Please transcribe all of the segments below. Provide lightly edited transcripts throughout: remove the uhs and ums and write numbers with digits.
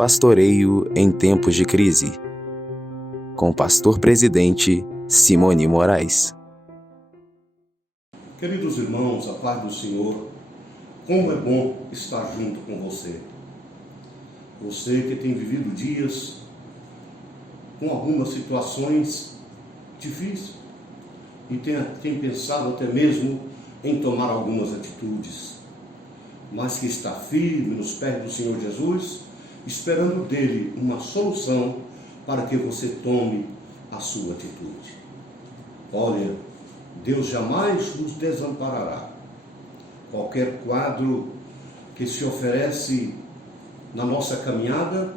Pastoreio em tempos de crise, com o pastor presidente Simone Moraes. Queridos irmãos, a paz do Senhor, como é bom estar junto com você. Você que tem vivido dias com algumas situações difíceis e tem pensado até mesmo em tomar algumas atitudes, mas que está firme nos pés do Senhor Jesus, esperando dele uma solução para que você tome a sua atitude. Olha, Deus jamais nos desamparará. Qualquer quadro que se oferece na nossa caminhada,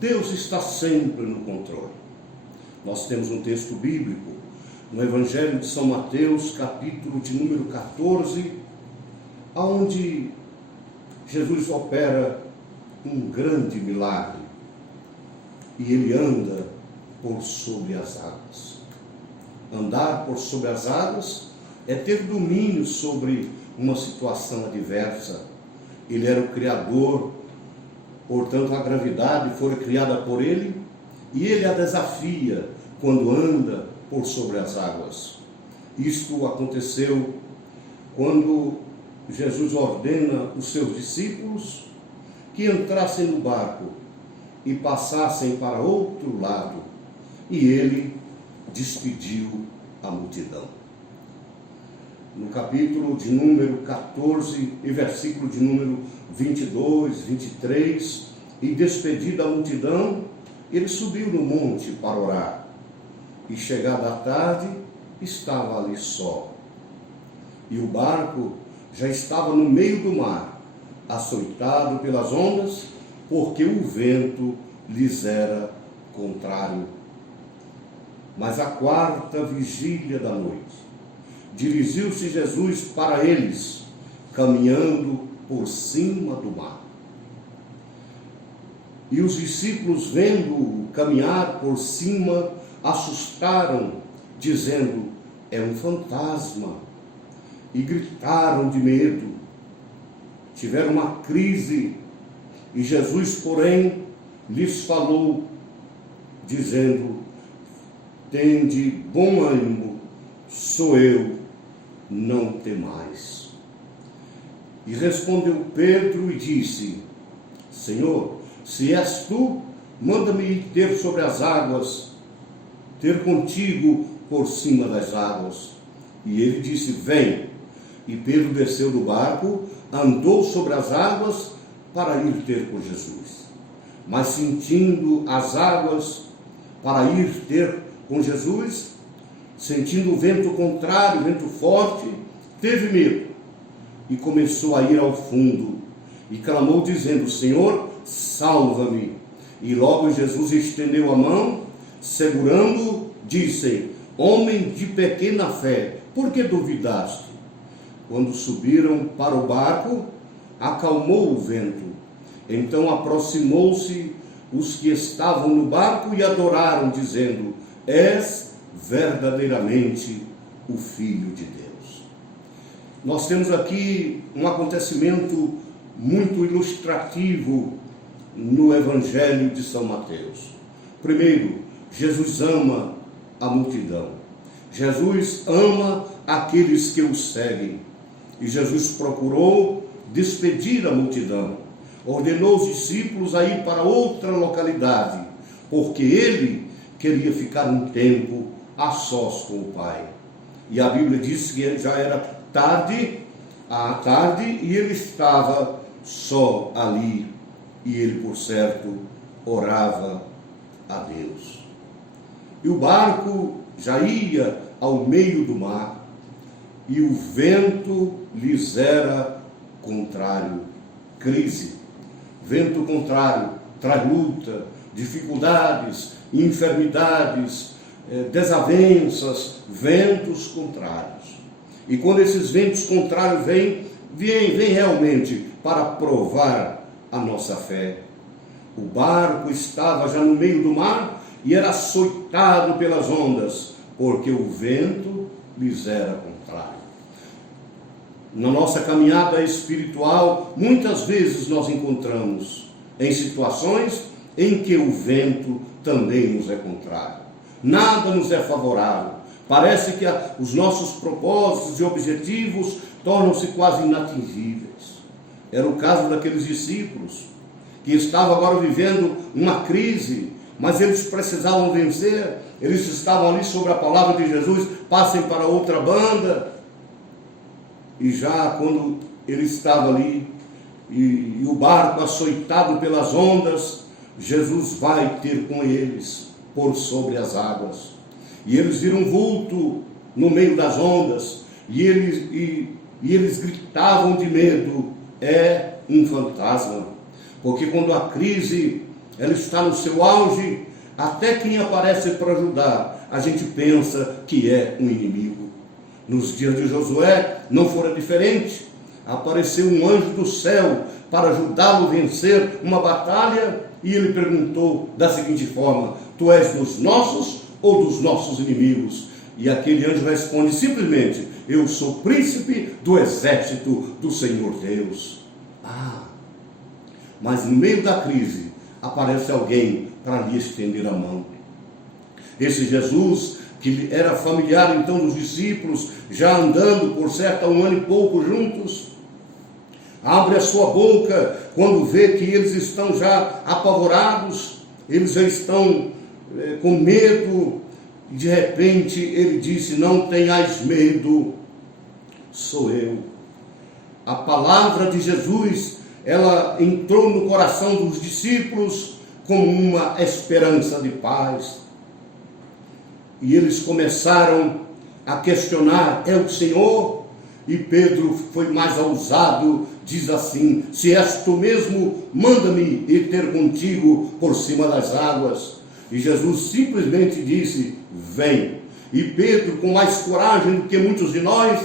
Deus está sempre no controle. Nós temos um texto bíblico no Evangelho de São Mateus, capítulo de número 14, onde Jesus opera um grande milagre e ele anda por sobre as águas. Andar por sobre as águas é ter domínio sobre uma situação adversa. Ele era o Criador, portanto a gravidade foi criada por ele e ele a desafia quando anda por sobre as águas. Isto aconteceu quando Jesus ordena os seus discípulos que entrassem no barco e passassem para outro lado, e ele despediu a multidão. No capítulo de número 14 e versículo de número 22, 23, e despedida a multidão, ele subiu no monte para orar, e chegada a tarde, estava ali só. E o barco já estava no meio do mar, açoitado pelas ondas, porque o vento lhes era contrário. Mas à quarta vigília da noite, dirigiu-se Jesus para eles, caminhando por cima do mar. E os discípulos, vendo-o caminhar por cima, assustaram, dizendo: é um fantasma, e gritaram de medo. Tiveram uma crise, e Jesus, porém, lhes falou, dizendo: tende bom ânimo, sou eu, não temais. E respondeu Pedro e disse: Senhor, se és tu, manda-me ir ter sobre as águas, ter contigo por cima das águas. E ele disse: vem. E Pedro desceu do barco, andou sobre as águas para ir ter com Jesus. Mas sentindo as águas para ir ter com Jesus, sentindo o vento contrário, o vento forte, teve medo e começou a ir ao fundo e clamou dizendo: Senhor, salva-me. E logo Jesus estendeu a mão, segurando-o, disse: homem de pequena fé, por que duvidaste? Quando subiram para o barco, acalmou o vento. Então aproximou-se os que estavam no barco e adoraram, dizendo: és verdadeiramente o Filho de Deus. Nós temos aqui um acontecimento muito ilustrativo no Evangelho de São Mateus. Primeiro, Jesus ama a multidão. Jesus ama aqueles que o seguem. E Jesus procurou despedir a multidão. Ordenou os discípulos a ir para outra localidade, porque ele queria ficar um tempo a sós com o Pai. E a Bíblia diz que já era tarde, e ele estava só ali. E ele, por certo, orava a Deus. E o barco já ia ao meio do mar, e o vento lhes era contrário. Crise. Vento contrário traz luta, dificuldades, enfermidades, desavenças, ventos contrários. E quando esses ventos contrários vêm realmente para provar a nossa fé. O barco estava já no meio do mar e era açoitado pelas ondas, porque o vento lhes era contrário. Na nossa caminhada espiritual, muitas vezes nós encontramos em situações em que o vento também nos é contrário. Nada nos é favorável. Parece que os nossos propósitos e objetivos tornam-se quase inatingíveis. Era o caso daqueles discípulos que estavam agora vivendo uma crise, mas eles precisavam vencer. Eles estavam ali sobre a palavra de Jesus, passem para outra banda. E já quando ele estava ali, e o barco açoitado pelas ondas, Jesus vai ter com eles por sobre as águas. E eles viram um vulto no meio das ondas, e eles gritavam de medo: é um fantasma. Porque quando a crise ela está no seu auge, até quem aparece para ajudar, a gente pensa que é um inimigo. Nos dias de Josué não fora diferente. Apareceu um anjo do céu para ajudá-lo a vencer uma batalha, e ele perguntou da seguinte forma: tu és dos nossos ou dos nossos inimigos? E aquele anjo responde simplesmente: eu sou príncipe do exército do Senhor Deus. Mas no meio da crise aparece alguém para lhe estender a mão. Esse Jesus, que era familiar então dos discípulos, já andando por certo há 1 ano e pouco juntos, abre a sua boca quando vê que eles estão já apavorados, eles já estão com medo, e de repente ele disse: não tenhais medo, sou eu. A palavra de Jesus, ela entrou no coração dos discípulos como uma esperança de paz. E eles começaram a questionar: é o Senhor? E Pedro foi mais ousado, diz assim: se és tu mesmo, manda-me ir ter contigo por cima das águas. E Jesus simplesmente disse: vem. E Pedro, com mais coragem do que muitos de nós,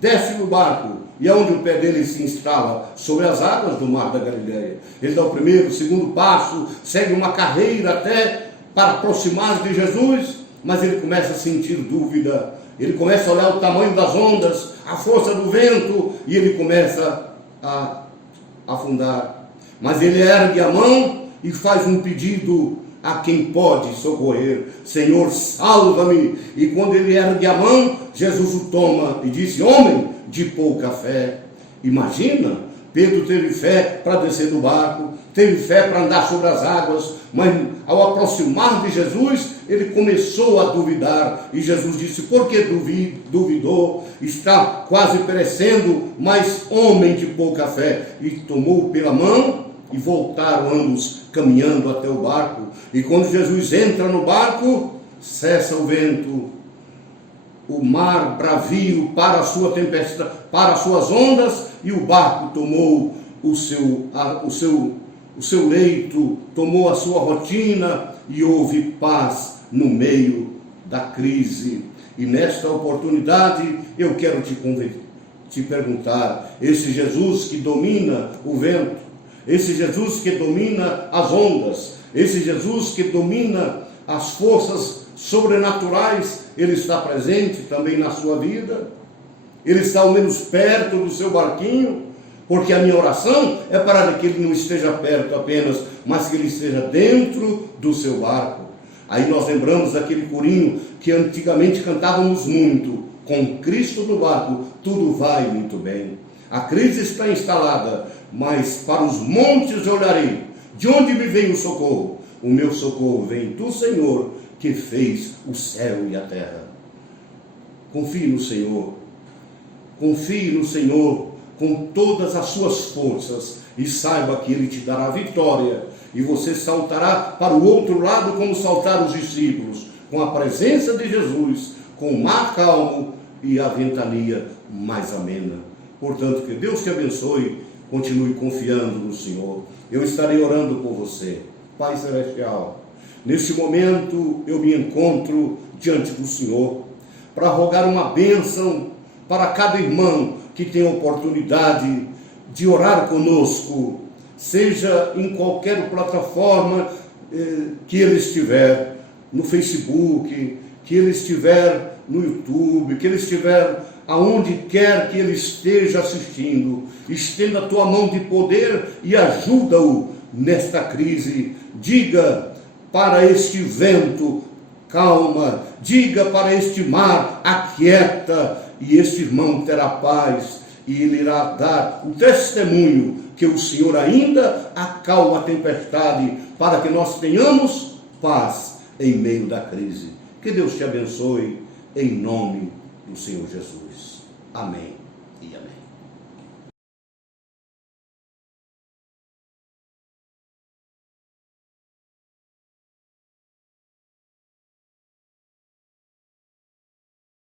desce no barco, e aonde o pé dele se instala? Sobre as águas do mar da Galileia. Ele dá o primeiro, o segundo passo, segue uma carreira até para aproximar de Jesus, mas ele começa a sentir dúvida, ele começa a olhar o tamanho das ondas, a força do vento, e ele começa a afundar. Mas ele ergue a mão e faz um pedido a quem pode socorrer: Senhor, salva-me. E quando ele ergue a mão, Jesus o toma e disse: homem de pouca fé. Imagina, Pedro teve fé para descer do barco, teve fé para andar sobre as águas, mas ao aproximar de Jesus, ele começou a duvidar, e Jesus disse: por que duvidou? Está quase perecendo, mas homem de pouca fé. E tomou pela mão, e voltaram ambos caminhando até o barco. E quando Jesus entra no barco, cessa o vento, o mar bravio para a sua tempestade, para as suas ondas, e o barco tomou o seu leito, tomou a sua rotina, e houve paz no meio da crise. E nesta oportunidade eu quero te perguntar: esse Jesus que domina o vento, esse Jesus que domina as ondas, esse Jesus que domina as forças sobrenaturais, ele está presente também na sua vida? Ele está ao menos perto do seu barquinho? Porque a minha oração é para que ele não esteja perto apenas, mas que ele esteja dentro do seu barco. Aí nós lembramos daquele corinho que antigamente cantávamos muito: com Cristo no barco, tudo vai muito bem. A crise está instalada, mas para os montes eu olharei. De onde me vem o socorro? O meu socorro vem do Senhor, que fez o céu e a terra. Confie no Senhor. Confie no Senhor com todas as suas forças, e saiba que Ele te dará vitória, e você saltará para o outro lado como saltaram os discípulos, com a presença de Jesus, com o mar calmo e a ventania mais amena. Portanto, que Deus te abençoe, continue confiando no Senhor. Eu estarei orando por você. Pai Celestial, neste momento eu me encontro diante do Senhor para rogar uma bênção para cada irmão que tem a oportunidade de orar conosco, seja em qualquer plataforma que ele estiver, no Facebook, que ele estiver no YouTube, que ele estiver aonde quer que ele esteja assistindo. Estenda a tua mão de poder e ajuda-o nesta crise. Diga para este vento: calma. Diga para este mar: aquieta. E este irmão terá paz, e ele irá dar o testemunho que o Senhor ainda acalma a tempestade, para que nós tenhamos paz em meio da crise. Que Deus te abençoe, em nome do Senhor Jesus. Amém e amém.